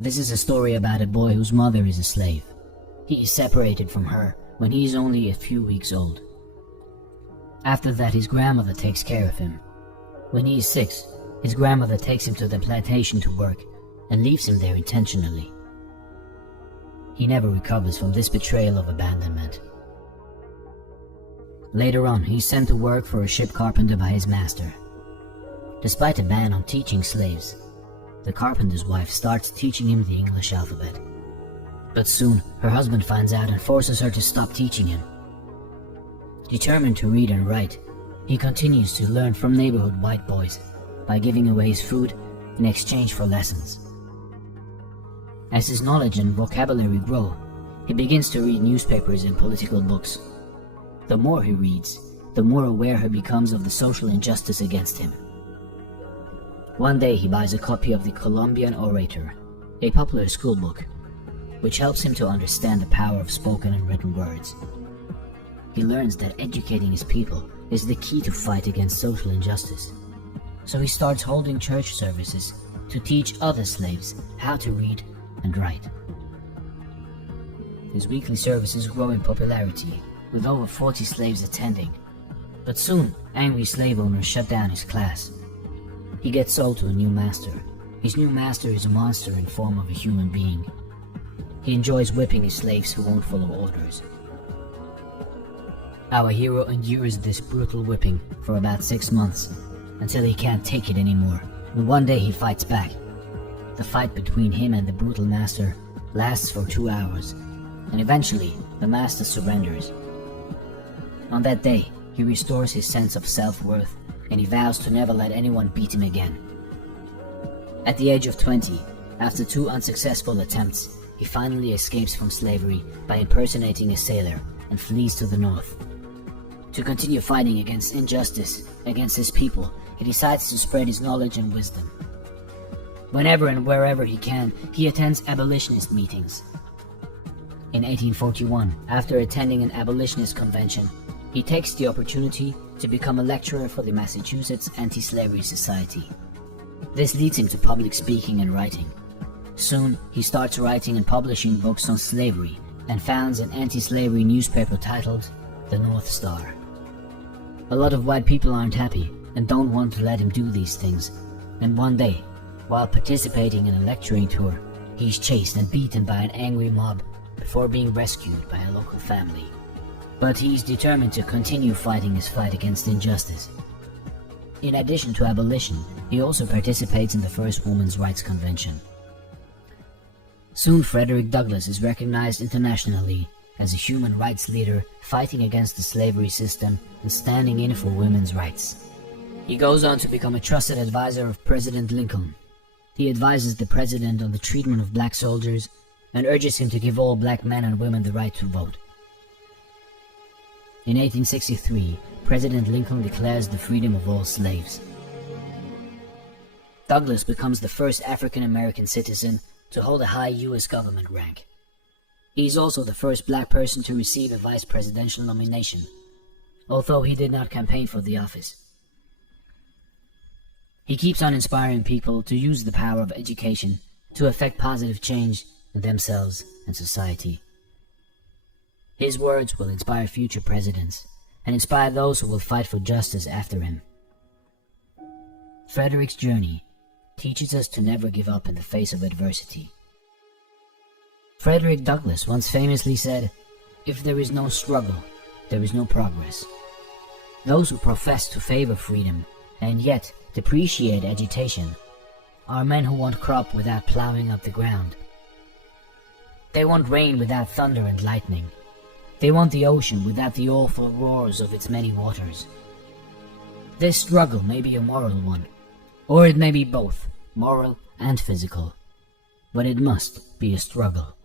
This is a story about a boy whose mother is a slave. He is separated from her when he is only a few weeks old. After that, his grandmother takes care of him. When he is 6, his grandmother takes him to the plantation to work and leaves him there intentionally. He never recovers from this betrayal of abandonment. Later on, he is sent to work for a ship carpenter by his master. Despite a ban on teaching slaves, the carpenter's wife starts teaching him the English alphabet. But soon, her husband finds out and forces her to stop teaching him. Determined to read and write, he continues to learn from neighborhood white boys by giving away his food in exchange for lessons. As his knowledge and vocabulary grow, he begins to read newspapers and political books. The more he reads, the more aware he becomes of the social injustice against him. One day he buys a copy of the Columbian Orator, a popular school book, which helps him to understand the power of spoken and written words. He learns that educating his people is the key to fight against social injustice. So he starts holding church services to teach other slaves how to read and write. His weekly services grow in popularity, with over 40 slaves attending. But soon, angry slave owners shut down his class. He gets sold to a new master. His new master is a monster in form of a human being. He enjoys whipping his slaves who won't follow orders. Our hero endures this brutal whipping for about 6 months, until he can't take it anymore, and one day he fights back. The fight between him and the brutal master lasts for 2 hours, and eventually the master surrenders. On that day, he restores his sense of self-worth, and he vows to never let anyone beat him again. At the age of 20, after 2 unsuccessful attempts, he finally escapes from slavery by impersonating a sailor and flees to the north. To continue fighting against injustice against his people, he decides to spread his knowledge and wisdom. Whenever and wherever he can, he attends abolitionist meetings. In 1841, after attending an abolitionist convention, he takes the opportunity to become a lecturer for the Massachusetts Anti-Slavery Society. This leads him to public speaking and writing. Soon, he starts writing and publishing books on slavery and founds an anti-slavery newspaper titled The North Star. A lot of white people aren't happy and don't want to let him do these things, and one day, while participating in a lecturing tour, he's chased and beaten by an angry mob before being rescued by a local family. But he's determined to continue fighting his fight against injustice. In addition to abolition, he also participates in the first Women's Rights Convention. Soon Frederick Douglass is recognized internationally as a human rights leader fighting against the slavery system and standing in for women's rights. He goes on to become a trusted advisor of President Lincoln. He advises the president on the treatment of black soldiers and urges him to give all black men and women the right to vote. In 1863, President Lincoln declares the freedom of all slaves. Douglass becomes the first African-American citizen to hold a high U.S. government rank. He is also the first black person to receive a vice presidential nomination, although he did not campaign for the office. He keeps on inspiring people to use the power of education to effect positive change in themselves and society. His words will inspire future presidents and inspire those who will fight for justice after him. Frederick's journey teaches us to never give up in the face of adversity. Frederick Douglass once famously said, "If there is no struggle, there is no progress." Those who profess to favor freedom and yet depreciate agitation are men who want crop without plowing up the ground. They want rain without thunder and lightning. They want the ocean without the awful roars of its many waters. This struggle may be a moral one, or it may be both, moral and physical, but it must be a struggle.